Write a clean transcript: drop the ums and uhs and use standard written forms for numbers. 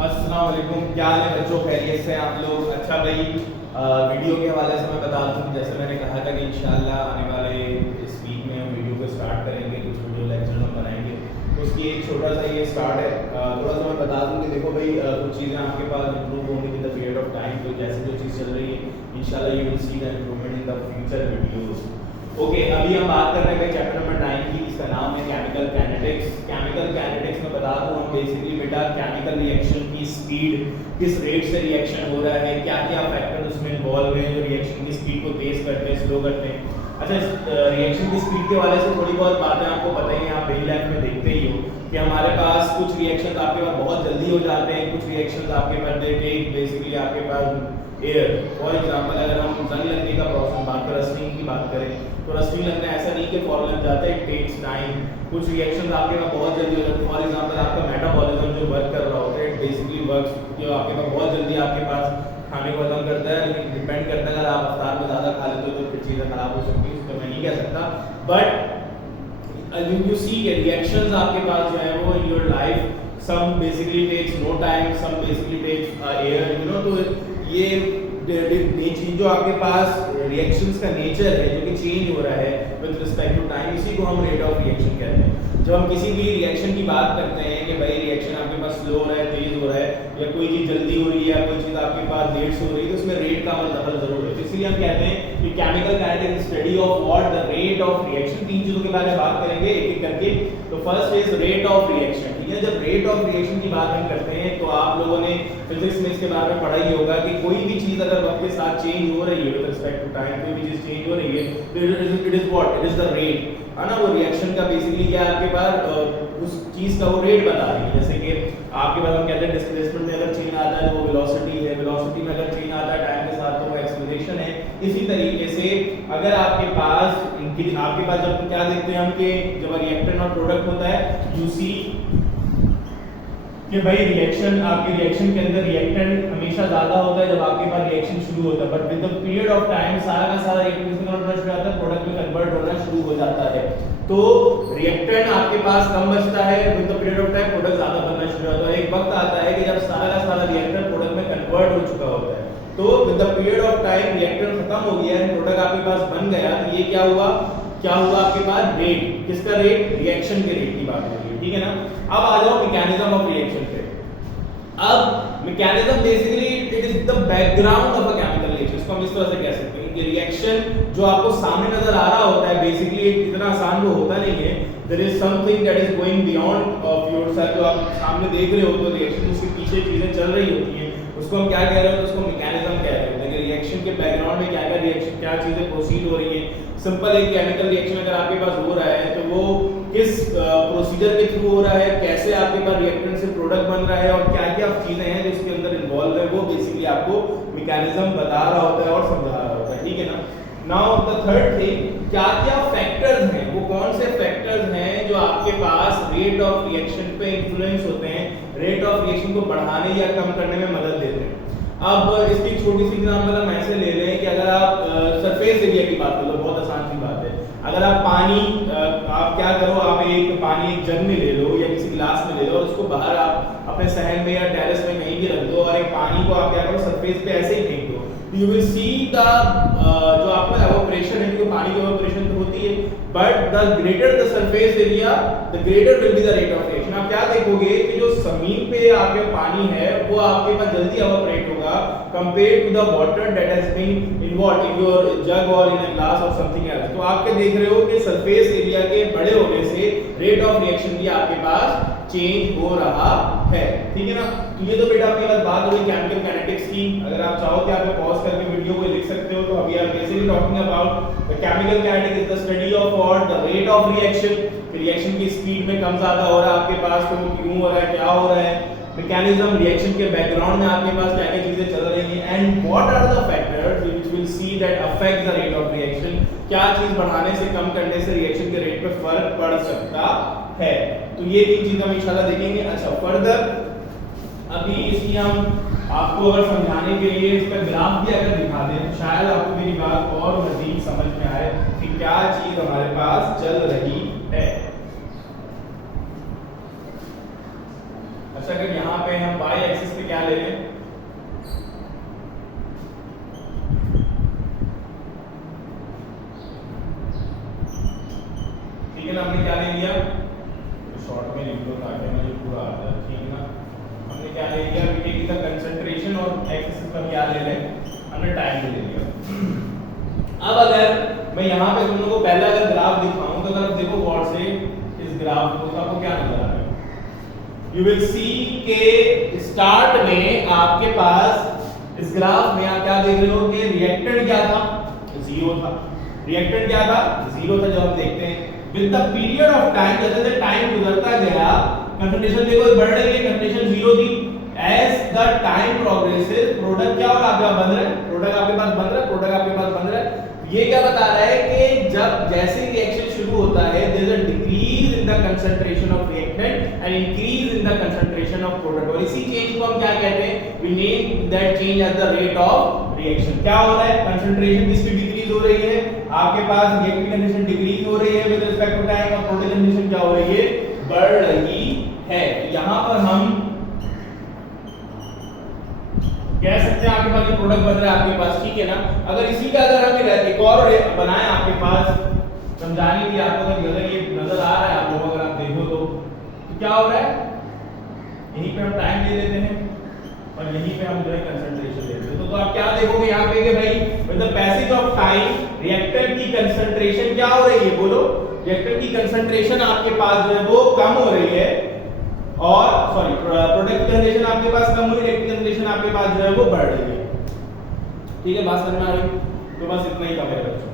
अस्सलाम वालेकुम, क्या हाल है बच्चों? खैरियत से आप लोग? अच्छा भाई, वीडियो के हवाले से मैं बता दूं, जैसे मैंने कहा था कि इंशाल्लाह आने वाले इस वीक में हम वीडियो को स्टार्ट करेंगे, कुछ वीडियो लेक्चर हम बनाएंगे। तो उसकी एक छोटा सा ये स्टार्ट है। थोड़ा सा मैं बता दूं कि देखो भाई, कुछ चीज़ें आपके पास इंप्रूव होंगी with the period of time. तो जैसे जो चीज़ चल रही है इंशाल्लाह you will see the improvement in the future videos. Okay, अभी हम बात कर रहे हैं चैप्टर नंबर 9 की। इसका नाम है केमिकल काइनेटिक्स। केमिकल काइनेटिक्स में बता दूं हम बेसिकली बेटा केमिकल रिएक्शन की स्पीड, किस रेट से रिएक्शन हो रहा है, क्या क्या फैक्टर उसमें इन्वॉल्व हैं जो रिएक्शन की स्पीड को तेज करते हैं, स्लो करते हैं। अच्छा, रिएक्शन की स्पीड के वाले से थोड़ी बहुत बातें आपको पता ही हैं, आप डेली लाइफ में देखते ही हो कि हमारे पास कुछ रिएक्शन आपके पास बहुत जल्दी हो जाते हैं, कुछ रिएक्शन आपके पास बेसिकली आपके पास एयर। फॉर एग्जांपल अगर हम जंग लगने का प्रोसेस बात करें, रस्टिंग की बात करें, तो रस्टिंग लगना ऐसा नहीं कि फौरन लग जाता है, इट टेक्स टाइम। कुछ रिएक्शंस आपके पास बहुत जल्दी हो जाते हैं। फॉर एग्जांपल आपका मेटाबॉलिज्म जो वर्क कर रहा होता है, इट बेसिकली वर्क्स जो आपके पास बहुत जल्दी आपके पास खाने को हजम करता है, लेकिन डिपेंड करता है अगर आप अफ्तार में ज़्यादा खा लेते हो तो फिर चीज़ें खराब हो सकती है, तो मैं नहीं कह सकता। बट यू सी रिएक्शंस आपके पास जो है वो in your life some basically takes no time, some basically takes air, you know। तो ये जो आपके पास रिएक्शंस का नेचर है जो कि चेंज हो रहा है विद रिस्पेक्ट टू टाइम, इसी को हम रेट ऑफ रिएक्शन कहते हैं। जब हम किसी भी रिएक्शन की बात करते हैं कि भाई रिएक्शन आपके पास स्लो हो रहा है, तेज हो रहा है, या कोई चीज़ जल्दी हो रही है, या कोई चीज़ आपके पास लेट से हो रही है, तो उसमें रेट का मतलब जरूर है। तो इसलिए हम कहते हैं कि chemical kinetics study of what the rate of reaction. तीन चीज़ों के बारे में बात करेंगे एक एक करके। तो first is rate of reaction, ठीक है। जब रेट ऑफ रिएक्शन की बात हम करते हैं तो आप लोगों ने फिजिक्स में इसके बारे में पढ़ा ही होगा कि कोई भी चीज़ अगर वक्त के साथ चेंज हो रही है विद रिस्पेक्ट टू टाइम, कोई भी चीज़ चेंज हो रही है तो it is what, it is the rate, है ना। वो रिएक्शन का बेसिकली क्या है, आपके पास उस चीज़ का वो रेट बता रही है। जैसे कि आपके पास हम कहते हैं डिस्प्लेसमेंट में अगर चेंज आता है तो वो वेलोसिटी है, वेलोसिटी में अगर चेंज आता है टाइम के साथ तो वो एक्सेलरेशन है। इसी तरीके से अगर आपके पास जब क्या देखते हैं हम कि जब रिएक्टेंट और प्रोडक्ट होता है, यू सी कि भाई रिएक्शन, आपके रिएक्शन के अंदर रिएक्टेंट हमेशा ज्यादा होता है जब आपके पास रिएक्शन शुरू होता है, but with the period of time सारा का सारा रिएक्टेंट में कन्वर्ट हो जाता है, प्रोडक्ट में कन्वर्ट होना शुरू हो जाता है। तो रिएक्टेंट आपके पास कम बचता है, with the period of time product ज्यादा बनना शुरू होता है। एक वक्त आता है कि जब सारा का सारा रिएक्टेंट प्रोडक्ट में कन्वर्ट हो चुका होता है, तो with the period of time reactant खत्म हो गया है, प्रोडक्ट आपके पास बन गया, तो ये क्या हुआ आपके पास रेट, किसका रेट, रिएक्शन के रेट की बात हो रही है, ठीक है ना। अब आ जाओ मैकेनिज्म ऑफ रिएक्शन पे। अब mechanism basically it is the background of a chemical reaction. इसको हम इस तरह से कह सकते हैं कि रिएक्शन जो आपको सामने नजर आ रहा होता है बेसिकली इतना आसान वो होता नहीं है। There is something that is going beyond of yourself, जो आप सामने देख रहे हो तो रिएक्शन उसके पीछे चीजें चल रही होती हैं, उसको हम क्या कह रहे हैं, उसको मैकेनिज्म कह रहे हैं। लेकिन रिएक्शन के बैकग्राउंड में क्या क्या रिएक्शन, क्या चीजें प्रोसीड हो रही हैं। सिंपल एक केमिकल रिएक्शन अगर आपके पास हो रहा है तो वो किस प्रोसीजर के थ्रू हो रहा है, कैसे आपके पास रिएक्टेंट से प्रोडक्ट बन रहा है, और क्या क्या चीजें हैं जो इसके अंदर इन्वॉल्व है, वो बेसिकली आपको मैकेनिज्म बता रहा होता है और समझा रहा होता है, ठीक है ना। नाउ द थर्ड थिंग, क्या क्या फैक्टर्स हैं, वो कौन से फैक्टर्स हैं जो आपके पास रेट ऑफ रिएक्शन पे इन्फ्लुएंस होते हैं, रेट ऑफ रिएक्शन को बढ़ाने या कम करने में मदद देते हैं। अब इसकी छोटी सी एग्जांपल हम ऐसे ले लें कि अगर आप सरफेस एरिया की बात करो, बहुत आसान सी बात है। अगर आप पानी, आप क्या करो, आप पानी एक जग में ले लो या किसी गिलास में ले लो और उसको बाहर आप अपने सहन में या टेरेस में कहीं भी रख दो, और एक पानी को आप क्या करो सरफेस पे ऐसे ही फेंक दो, यू विल सी द जो आपका एवापोरेशन है, क्योंकि पानी की एवापोरेशन तो होती है, but the greater the surface area the greater will be the rate of reaction. आप क्या देखोगे कि जो जमीन पे आपके पानी है वो आपके पास जल्दी एवापोरेट होगा compared to the water that has been involved in your jug और इन अ ग्लास और समथिंग एल्स। तो आप क्या देख रहे हो कि सरफेस एरिया के बड़े होने से रेट ऑफ रिएक्शन भी आपके पास चेंज हो रहा है, ठीक है ना। तो ये तो बेटा आपके पास बात हो गई केमिकल काइनेटिक्स की। अगर आप चाहो कि आप पॉज करके वीडियो को लिख सकते हो। तो अभी are basically talking about the chemical kinetics is the study of what, the rate of reaction, reaction की स्पीड में कम ज्यादा हो रहा है आपके पास, तो क्यों हो रहा है, क्या हो रहा है, मैकेनिज्म, रिएक्शन के बैकग्राउंड में आपके पास क्या क्या चीजें चल रही हैं, and what are the factors which will see that affect the rate of reaction, क्या चीज बढ़ाने से कम करने से रिएक्शन के रेट पे फर्क पड़ सकता है। तो ये तीन चीजें हम इंशाल्लाह देखेंगे। अच्छा, फर्दर अभी इसकी हम आपको अगर समझाने के लिए इसका ग्राफ भी अगर दिखा दें तो शायद आपको मेरी बात और मजीद समझ में आए कि क्या चीज हमारे पास चल रही है। अच्छा, अगर यहाँ पे पे हम y एक्सिस पे क्या ले रहे हैं, ठीक है ना, हमने क्या ले लिया, शॉर्ट में लिख दो ताकि मुझे पूरा आ जाए, ठीक है ना। हमने क्या ले लिया, वी टेक द कंसंट्रेशन और x एक्सिस पर क्या ले रहे हैं, हमने टाइम ले लिया। अब अगर मैं यहाँ पे तुम लोगों को पहले अगर ग्राफ दिखाऊं तो अगर देखो गौर से इस ग्राफ को, तो आपको क्या नजर आ रहा है, यू विल सी के स्टार्ट में आपके पास इस ग्राफ में आप क्या देख रहे हो कि रिएक्टेंट क्या था, जीरो था। रिएक्टेंट क्या था, जीरो था। जब हम देखते हैं with the period of time, जैसे जैसे टाइम गुजरता गया कंसंट्रेशन देखो बढ़ रही है, कंसंट्रेशन जीरो थी। As the time progresses product क्या होगा, आपके पास बन रहा है, प्रोडक्ट आपके पास बन रहा है, प्रोडक्ट आपके पास बन रहा है। ये क्या बता रहा है कि जब जैसे रिएक्शन शुरू होता है there is a decrease in the concentration of reactant and increase in the concentration of product, और इसी चेंज को हम क्या कहते हैं, we name that change as the rate of reaction. क्या हो रहा है, कंसंट्रेशन किसकी डिक्रीज हो रही है, आपके पास रिएक्टिव कंडीशन डिक्रीज हो रही है विद रिस्पेक्ट टू टाइम, और प्रोडक्ट कंडीशन क्या हो रही है, बढ़ रही है। यहां पर हम कह सकते हैं आपके पास जो प्रोडक्ट बन रहा है आपके पास, ठीक है ना। अगर इसी का अगर हम एक और बनाए आपके पास, समझाने के लिए आपको अगर ये नजर आ रहा है आप लोग अगर आप देखो तो क्या हो रहा है, यहीं पे हम टाइम ले लेते हैं और यहीं पे हम जो है कंसंट्रेशन ले लेते हैं। तो आप क्या देखोगे यहाँ पे कि भाई with the passage of time reactant की कंसंट्रेशन क्या हो रही है, बोलो, रिएक्टेंट की कंसंट्रेशन आपके पास जो है वो कम हो रही है, और सॉरी प्रोडक्ट कंडीशन आपके पास कम हुई, रिएक्टिव कंडीशन आपके पास जो है वो बढ़ रही है। ठीक है, बात समझ में आ रही, तो बस इतना ही था मेरे बच्चों।